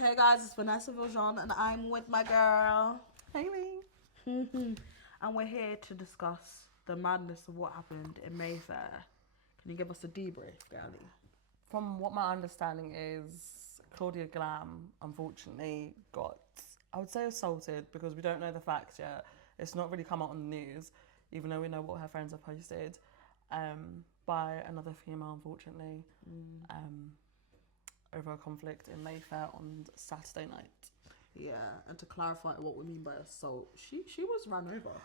Hey guys, it's Vanessa Viljean and I'm with my girl. Haley. And we're here to discuss the madness of what happened in Mayfair. Can you give us a debrief, girlie? From what my understanding is, Klaudiagram unfortunately got, I would say, assaulted because we don't know the facts yet. It's not really come out on the news, even though we know what her friends have posted, by another female, unfortunately, over a conflict in Mayfair on Saturday night. Yeah, and to clarify what we mean by assault, she was ran over.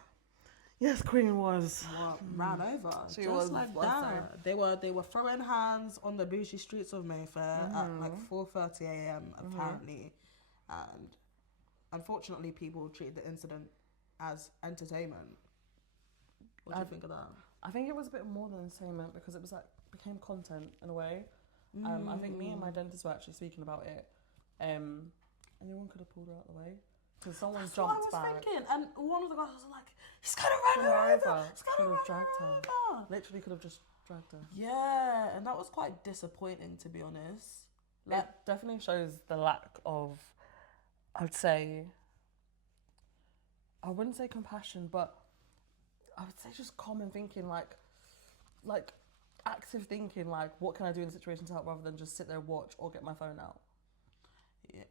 Yes, Queen was. Ran over. She just was, like that. They were throwing hands on the bougie streets of Mayfair at like 4:30 a.m. apparently, and unfortunately, people treated the incident as entertainment. What do you think of that? I think it was a bit more than entertainment because it was like became content in a way. I think me and my dentist were actually speaking about it. Anyone could have pulled her out of the way because someone That's jumped what I was back. thinking, and one of the guys was like, "He's gonna run her over. He's Could gonna have run dragged her her. over." Literally could have just dragged her. Yeah, and that was quite disappointing, to be honest. Like, It definitely shows the lack of, I would say, I wouldn't say compassion, but I would say just common thinking, like active thinking, like what can I do in the situation to help rather than just sit there and watch or get my phone out. yeah,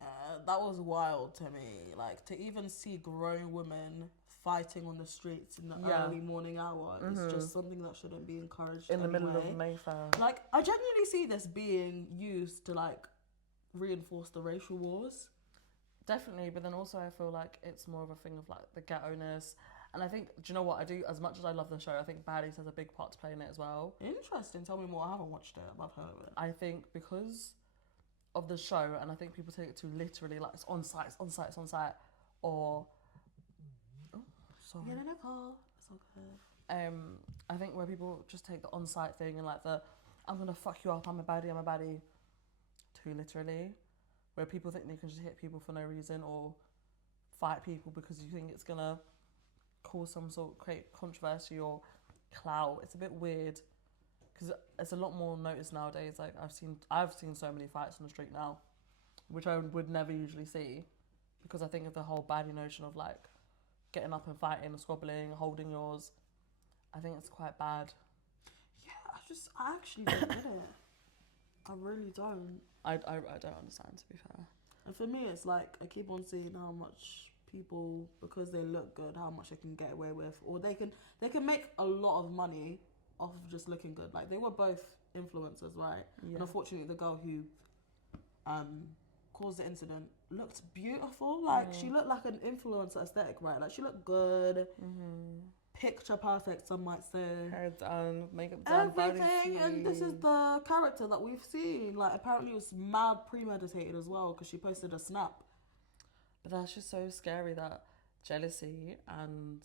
that was wild to me. Like, to even see grown women fighting on the streets in the early morning hour is just something that shouldn't be encouraged In the middle anyway. of Mayfair. Like, I genuinely see this being used to like reinforce the racial wars. Definitely, but then also I feel like it's more of a thing of like the ghetto-ness. And I think, do you know what I do? As much as I love the show, I think Baddies has a big part to play in it as well. Interesting. Tell me more. I haven't watched it, but I've heard of it. I think because of the show, and I think people take it too literally, like it's on site, or sorry. Get in a call. It's all good. I think where people just take the on-site thing and like the I'm gonna fuck you up, I'm a baddie, too literally. Where people think they can just hit people for no reason or fight people because you think it's gonna cause some sort of create controversy or clout. It's a bit weird because it's a lot more noticed nowadays. Like I've seen so many fights on the street now, which I would never usually see because I think of the whole baddie notion of like getting up and fighting, squabbling, holding yours. I think it's quite bad. Yeah, I actually don't get it. I really don't. I don't understand, to be fair. And for me, it's like I keep on seeing how much people, because they look good, how much they can get away with, or they can make a lot of money off of just looking good. Like they were both influencers, right? Yeah. And unfortunately, the girl who caused the incident looked beautiful. Like she looked like an influencer aesthetic, right? Like she looked good. Picture perfect, some might say. Hair done, makeup done, Everything, and this is the character that we've seen. Like apparently it was mad premeditated as well because she posted a snap. But that's just so scary, that jealousy and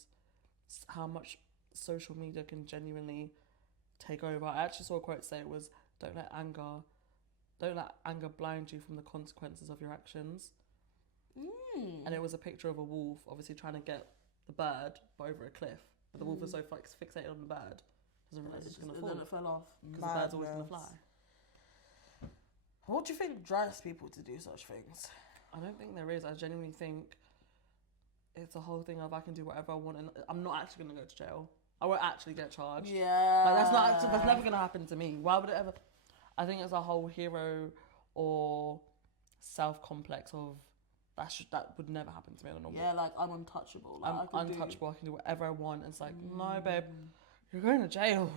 how much social media can genuinely take over. I actually saw a quote say it was, don't let anger blind you from the consequences of your actions. And it was a picture of a wolf obviously trying to get the bird over a cliff. But the wolf was so fixated on the bird, doesn't realise it's going to fall. And then it fell off. Because the bird's always going to fly. What do you think drives people to do such things? I don't think there is. I genuinely think it's a whole thing of I can do whatever I want and I'm not actually going to go to jail. I won't actually get charged. Yeah. Like that's never going to happen to me. Why would it ever? I think it's a whole hero or self-complex of that would never happen to me on a normal. Yeah, like I'm untouchable. Like, I'm untouchable. I can do whatever I want. It's like, no, babe, you're going to jail.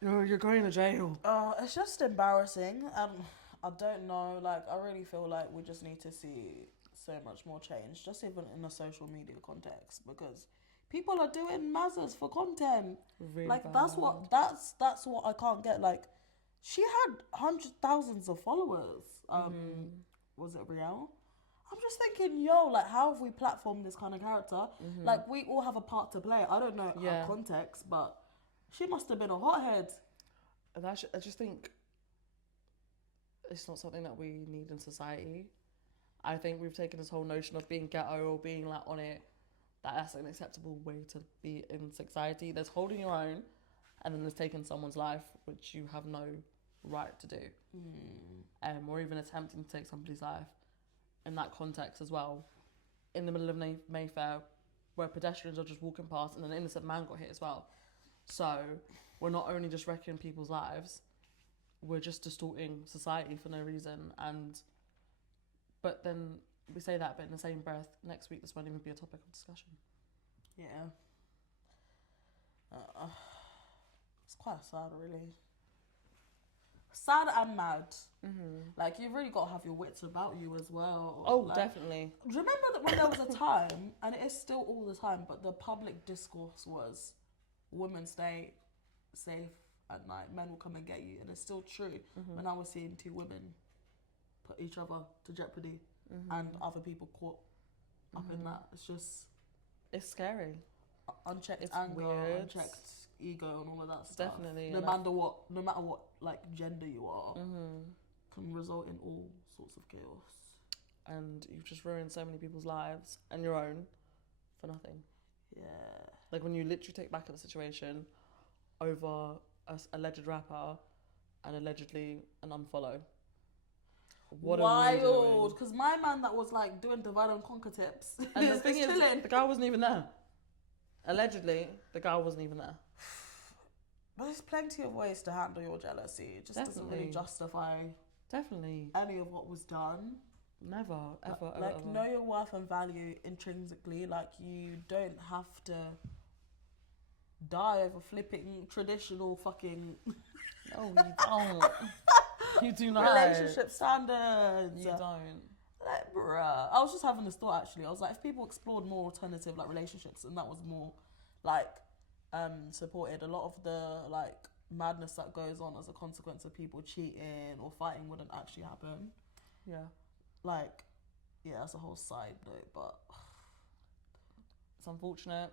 You're going to jail. It's just embarrassing. I don't know. Like, I really feel like we just need to see so much more change, just even in a social media context, because people are doing mazzers for content. Really like bad. that's what I can't get. Like, she had thousands of followers. Was it Rielleuk? I'm just thinking, like, how have we platformed this kind of character? Like, we all have a part to play. I don't know her context, but she must have been a hothead. I just think it's not something that we need in society. I think we've taken this whole notion of being ghetto or being like on it, that's an acceptable way to be in society. There's holding your own, and then there's taking someone's life, which you have no right to do. Or even attempting to take somebody's life. in that context as well, in the middle of Mayfair, where pedestrians are just walking past and an innocent man got hit as well. So we're not only just wrecking people's lives, we're just distorting society for no reason. But then we say that, but in the same breath, next week this won't even be a topic of discussion. Yeah. It's quite sad, really. Sad and mad. Mm-hmm. Like, you've really got to have your wits about you as well. Oh, like, definitely. Remember that when there was a time, and it is still all the time, but the public discourse was women stay safe at night, men will come and get you, and it's still true. Mm-hmm. But now we're seeing 2 women put each other to jeopardy, and other people caught up in that. It's just... It's scary. Unchecked It's anger, weird. unchecked ego, and all of that stuff. Definitely. No matter what, like, gender you are, can result in all sorts of chaos. And you've just ruined so many people's lives and your own for nothing. Yeah. Like when you literally take back at the situation over an alleged rapper and allegedly an unfollow. What wild, because my man that was like doing divide and conquer tips, and the thing is, chilling. The guy wasn't even there. Allegedly, the guy wasn't even there. There's plenty of ways to handle your jealousy. It just doesn't really justify any of what was done. Never, ever, like, ever. Know your worth and value intrinsically. Like, you don't have to die over flipping traditional fucking... No, you don't. You do not. Relationship standards. You don't. Like, bruh. I was just having this thought, actually. I was like, if people explored more alternative, like, relationships, and that was more, like, supported, a lot of the, like, madness that goes on as a consequence of people cheating or fighting wouldn't actually happen. Yeah. Like, yeah, that's a whole side note, but... It's unfortunate,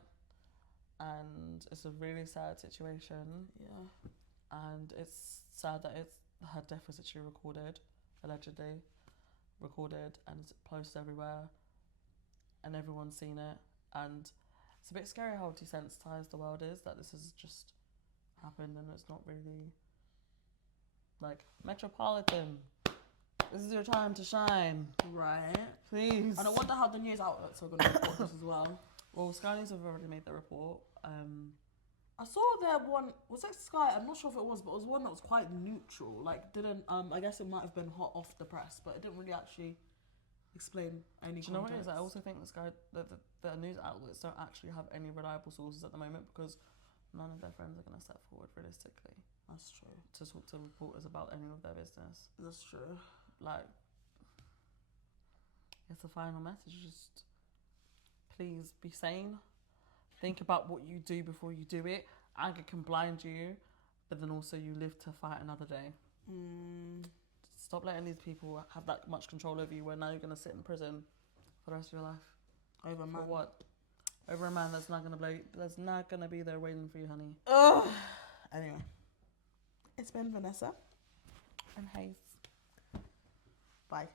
and it's a really sad situation. Yeah. And it's sad that her death was actually allegedly recorded, and it's posted everywhere, and everyone's seen it. And it's a bit scary how desensitized the world is that this has just happened, and it's not really like, Metropolitan, this is your time to shine. Right. Please. And I wonder how the news outlets are going to report this as well. Well, Sky News have already made their report. I saw there one, was it Sky? I'm not sure if it was, but it was one that was quite neutral. Like, didn't, I guess it might have been hot off the press, but it didn't really actually explain any context. Do you know what it is? I also think the news outlets don't actually have any reliable sources at the moment, because none of their friends are going to step forward realistically. That's true. To talk to reporters about any of their business. That's true. Like, it's the final message. Just please be sane. Think about what you do before you do it. Anger can blind you, but then also you live to fight another day. Stop letting these people have that much control over you, where now you're going to sit in prison for the rest of your life. Over a man. For what? Over a man that's not going to be there waiting for you, honey. Ugh. Anyway. It's been Vanessa. And Hayes. Bye.